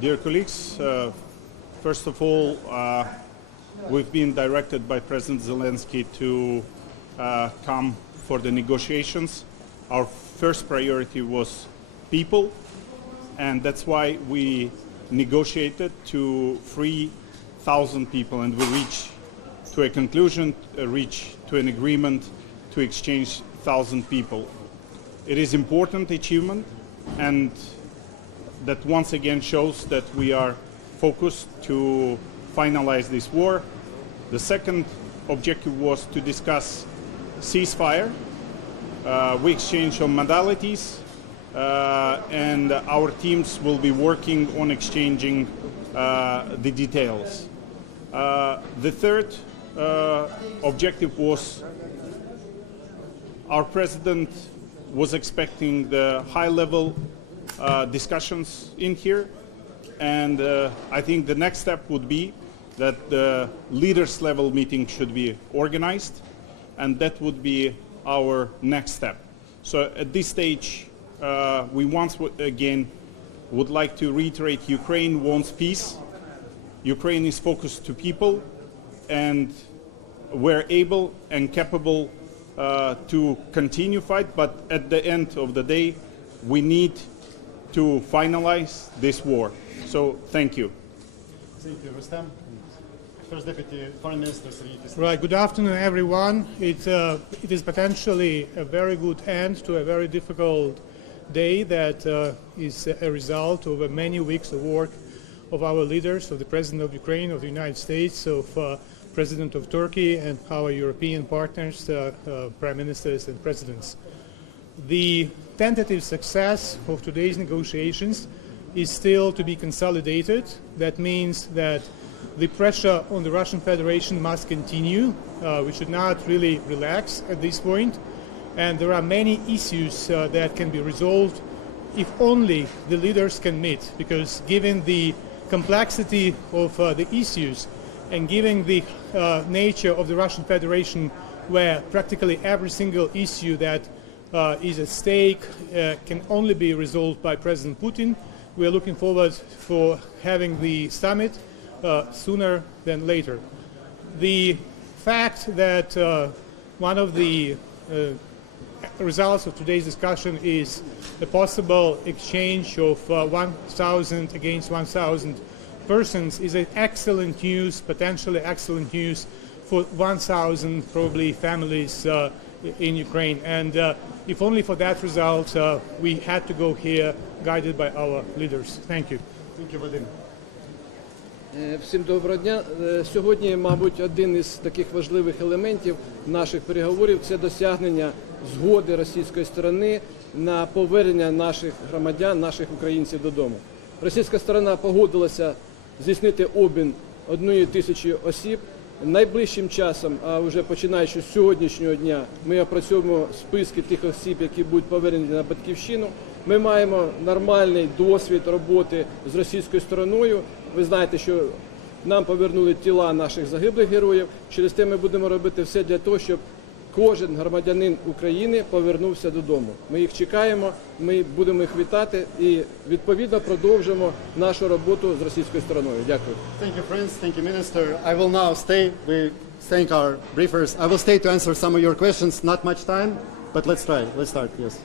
Dear colleagues, first of all, we've been directed by President Zelensky to come for the negotiations. Our first priority was people, and that's why we negotiated to 3,000 people, and we reached to a conclusion, reach to an agreement to exchange 1,000 people. It is an important achievement, and that once again shows that we are focused to finalize this war. The second objective was to discuss ceasefire. We exchanged on modalities, and our teams will be working on exchanging the details. The third objective was our president was expecting the high-level discussions in here, and I think the next step would be that the leaders level meeting should be organized, and that would be our next step. So at this stage, we once again would like to reiterate Ukraine wants peace. Ukraine is focused to people, and we're able and capable to continue fight, but at the end of the day, we need to finalize this war. So, thank you. Thank you, Rustam. First Deputy Foreign Minister. Right, good afternoon, everyone. It is potentially a very good end to a very difficult day that is a result of many weeks of work of our leaders, of the President of Ukraine, of the United States, of President of Turkey, and our European partners, Prime Ministers and Presidents. The tentative success of today's negotiations is still to be consolidated. That means that the pressure on the Russian Federation must continue. We should not really relax at this point. And there are many issues that can be resolved if only the leaders can meet, because given the complexity of the issues and given the nature of the Russian Federation, where practically every single issue that is at stake can only be resolved by President Putin, we are looking forward for having the summit sooner than later. The fact that one of the results of today's discussion is the possible exchange of 1,000 against 1,000 persons is an excellent news, potentially excellent news for 1,000 probably families in Ukraine. And if only for that result, we had to go here guided by our leaders. Thank you. Thank you, Vadim. Всім доброго дня. Сьогодні, мабуть, один із таких важливих елементів наших переговорів – це досягнення згоди російської сторони на повернення наших громадян, наших українців додому. Російська сторона погодилася здійснити обмін 1,000 осіб. Найближчим часом, а вже починаючи з сьогоднішнього дня, ми опрацьовуємо списки тих осіб, які будуть повернені на батьківщину. Ми маємо нормальний досвід роботи з російською стороною. Ви знаєте, що нам повернули тіла наших загиблих героїв. Через те ми будемо робити все для того, щоб кожен громадянин України повернувся додому. Ми їх чекаємо, ми будемо їх вітати і відповідно продовжимо нашу роботу з російською стороною. Дякую. Thank you, friends. Thank you, Minister. I will now stay. We thank our briefers. I will stay to answer some of your questions. Not much time, but let's try. Let's start. Yes.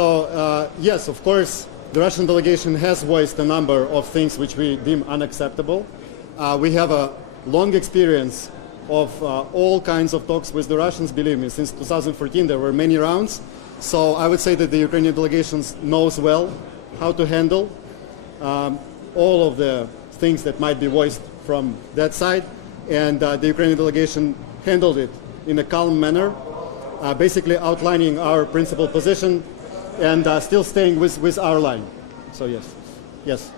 So, yes, of course, the Russian delegation has voiced a number of things which we deem unacceptable. We have a long experience of all kinds of talks with the Russians. Believe me, since 2014 there were many rounds. So I would say that the Ukrainian delegation knows well how to handle all of the things that might be voiced from that side. And the Ukrainian delegation handled it in a calm manner, basically outlining our principal position and still staying with our line. So yes, yes.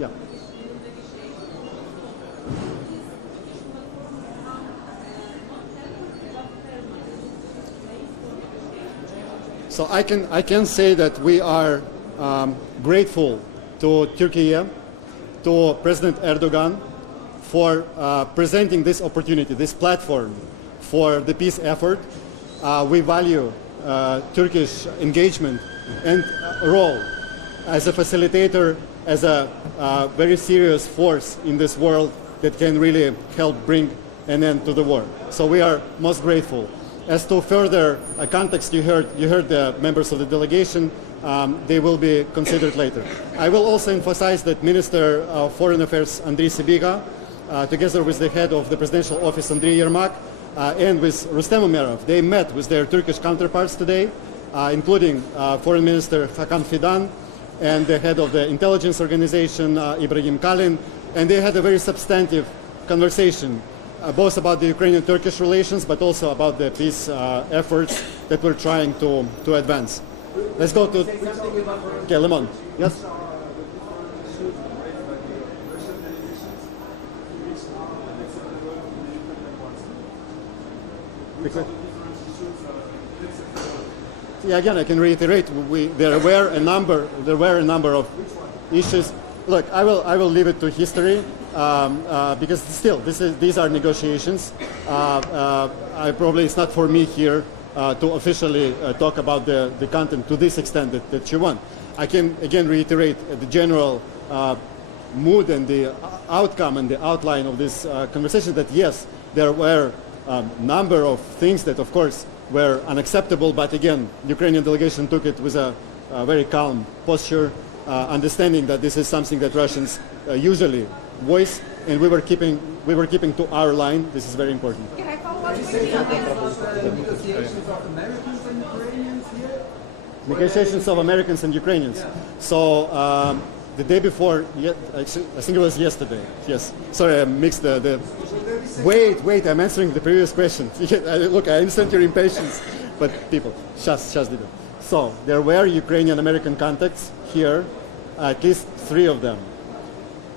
Yeah. So I can say that we are grateful to Turkey, to President Erdogan, for presenting this opportunity, this platform for the peace effort. We value Turkish engagement and role as a facilitator, as a very serious force in this world that can really help bring an end to the war. So we are most grateful. As to further context, you heard the members of the delegation. They will be considered later. I will also emphasize that Minister of Foreign Affairs Andriy Sybiga, together with the head of the presidential office Andriy Yermak, and with Rustem Umerov, they met with their Turkish counterparts today, including Foreign Minister Hakan Fidan and the head of the intelligence organization Ibrahim Kalin, and they had a very substantive conversation, both about the Ukrainian-Turkish relations, but also about the peace efforts that we're trying to advance. Let's go to... Okay, Lemon. Yes? Yeah, again, I can reiterate. There were a number of issues. Look, I will leave it to history because still, these are negotiations. It's not for me here to officially talk about the content to this extent that you want. I can again reiterate the general mood and the outcome and the outline of this conversation. That yes, there were number of things that, of course, were unacceptable, but again, the Ukrainian delegation took it with a very calm posture, understanding that this is something that Russians usually voice, and we were keeping to our line. This is very important. Can I follow up with Negotiations of Americans and Ukrainians here? Negotiations of Americans and Ukrainians. So the day before, I think it was yesterday. Yes. Sorry, I mixed the Wait, I'm answering the previous question. Look, I understand your impatience, but people, just did it. So there were Ukrainian-American contacts here, at least 3 of them.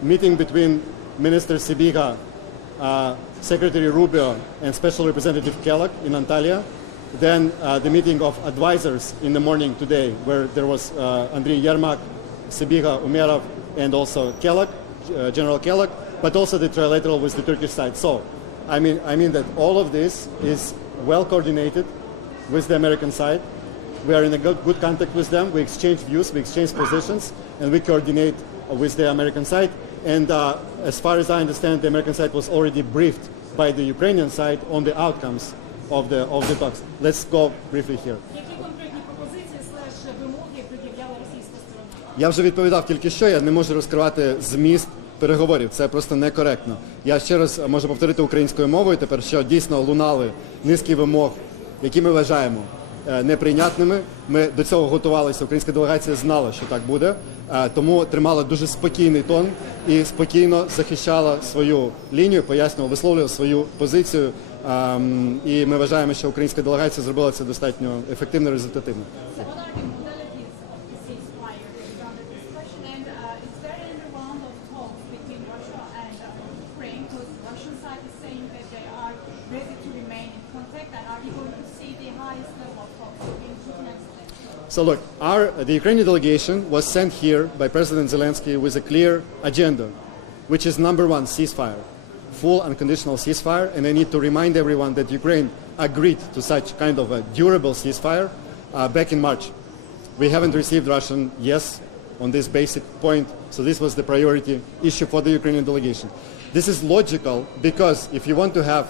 Meeting between Minister Sybiga, Secretary Rubio, and Special Representative Kellogg in Antalya. Then the meeting of advisors in the morning today, where there was Andriy Yermak, Sybiga, Umerov, and also Kellogg, General Kellogg, but also the trilateral with the Turkish side. So, I mean that all of this is well coordinated with the American side. We are in a good contact with them. We exchange views, we exchange positions, and we coordinate with the American side. And as far as I understand, the American side was already briefed by the Ukrainian side on the outcomes of the talks. Let's go briefly here. Які конкретні пропозиції / вимоги пред'являла російська сторона? Я вже відповідав тільки що, я не можу розкривати зміст переговорів, це просто некоректно. Я ще раз можу повторити українською мовою тепер, що дійсно лунали низки вимог, які ми вважаємо неприйнятними. Ми до цього готувалися, українська делегація знала, що так буде, тому тримала дуже спокійний тон і спокійно захищала свою лінію, пояснювала, висловлювала свою позицію. І ми вважаємо, що українська делегація зробила це достатньо ефективно і результативно. So look, the Ukrainian delegation was sent here by President Zelensky with a clear agenda, which is number 1, ceasefire, full unconditional ceasefire. And I need to remind everyone that Ukraine agreed to such kind of a durable ceasefire back in March. We haven't received Russian yes on this basic point, so this was the priority issue for the Ukrainian delegation. This is logical because if you want to have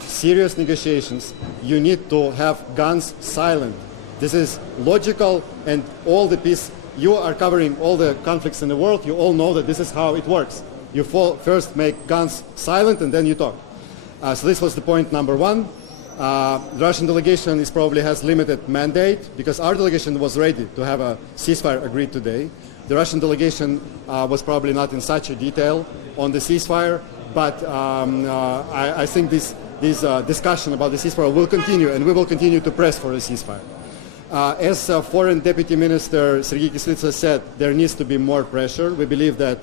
serious negotiations, you need to have guns silent. This is logical, and all the peace, you are covering all the conflicts in the world, you all know that this is how it works. You first make guns silent and then you talk. So this was the point number 1. The Russian delegation probably has limited mandate because our delegation was ready to have a ceasefire agreed today. The Russian delegation was probably not in such a detail on the ceasefire, but I think this discussion about the ceasefire will continue, and we will continue to press for a ceasefire. As Foreign Deputy Minister Sergei Kislitsa said, there needs to be more pressure. We believe that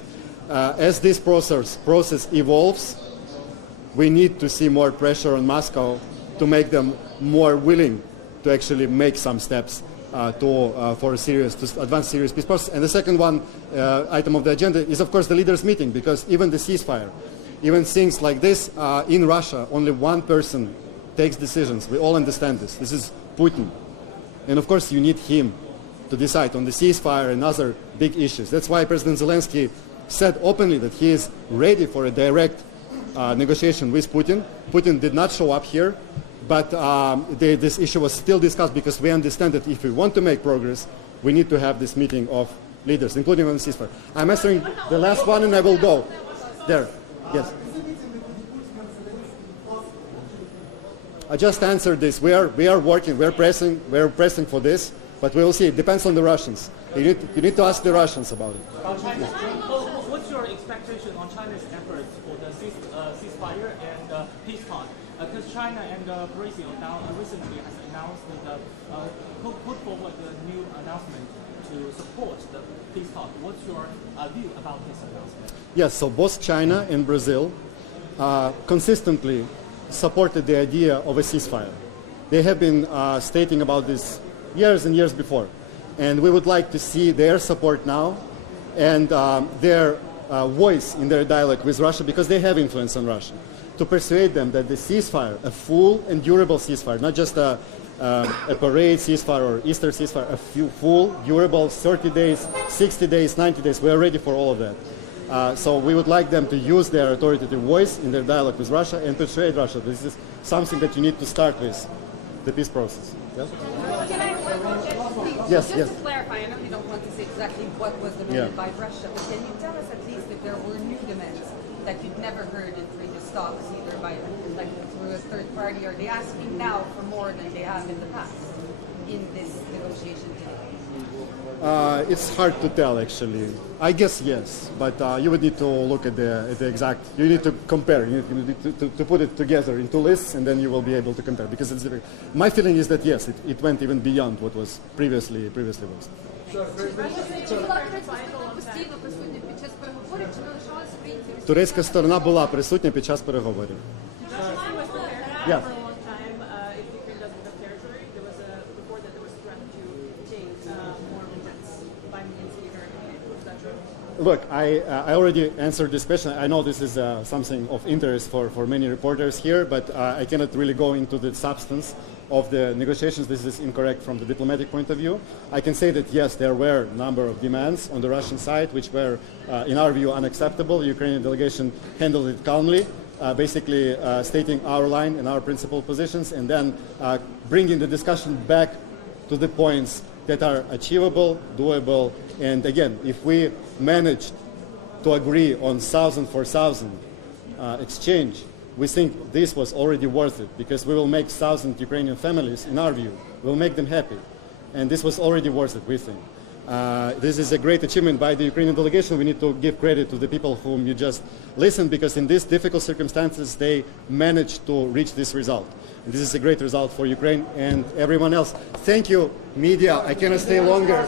as this process evolves, we need to see more pressure on Moscow to make them more willing to actually make some steps to advance serious peace process. And the second one item of the agenda is, of course, the leaders' meeting, because even the ceasefire, even things like this, in Russia, only one person takes decisions. We all understand this. This is Putin. And of course, you need him to decide on the ceasefire and other big issues. That's why President Zelensky said openly that he is ready for a direct negotiation with Putin. Putin did not show up here, but this issue was still discussed, because we understand that if we want to make progress, we need to have this meeting of leaders, including on the ceasefire. I'm answering the last one and I will go. There. Yes. I just answered this. We are working. We're pressing for this, but we will see. It depends on the Russians. You need to ask the Russians about it. What's your expectation on China's efforts for the ceasefire and peace talk? Because China and Brazil now recently has announced put forward a new announcement to support the peace talk. What's your view about this announcement? Yes. So both China and Brazil consistently supported the idea of a ceasefire. They have been stating about this years and years before. And we would like to see their support now and their voice in their dialogue with Russia, because they have influence on Russia, to persuade them that the ceasefire, a full and durable ceasefire, not just a parade ceasefire or Easter ceasefire, a full, durable, 30 days, 60 days, 90 days, we are ready for all of that. So we would like them to use their authoritative voice in their dialogue with Russia and persuade Russia. This is something that you need to start with, the peace process. Yes? Yes, just yes. to clarify, I know you don't want to say exactly what was demanded by Russia, but can you tell us at least if there were new demands that you'd never heard in previous talks, either by like through a third party? Are they asking now for more than they have in the past in this negotiation today? It's hard to tell, actually. I guess yes, but you would need to look at the exact. You need to compare. You need to put it together into lists, and then you will be able to compare. Because it's my feeling is that yes, it went even beyond what was previously was. Турецька сторона була присутня під час переговорів. Yeah. Look, I already answered this question. I know this is something of interest for many reporters here, but I cannot really go into the substance of the negotiations. This is incorrect from the diplomatic point of view. I can say that, yes, there were a number of demands on the Russian side, which were, in our view, unacceptable. The Ukrainian delegation handled it calmly, basically stating our line and our principled positions, and then bringing the discussion back to the points that are achievable, doable, and again, if we manage to agree on 1,000 for 1,000 exchange, we think this was already worth it, because we will make 1,000 Ukrainian families, in our view, we'll make them happy. And this was already worth it, we think. This is a great achievement by the Ukrainian delegation. We need to give credit to the people whom you just listened, because in these difficult circumstances, they managed to reach this result. And this is a great result for Ukraine and everyone else. Thank you, media. I cannot stay longer.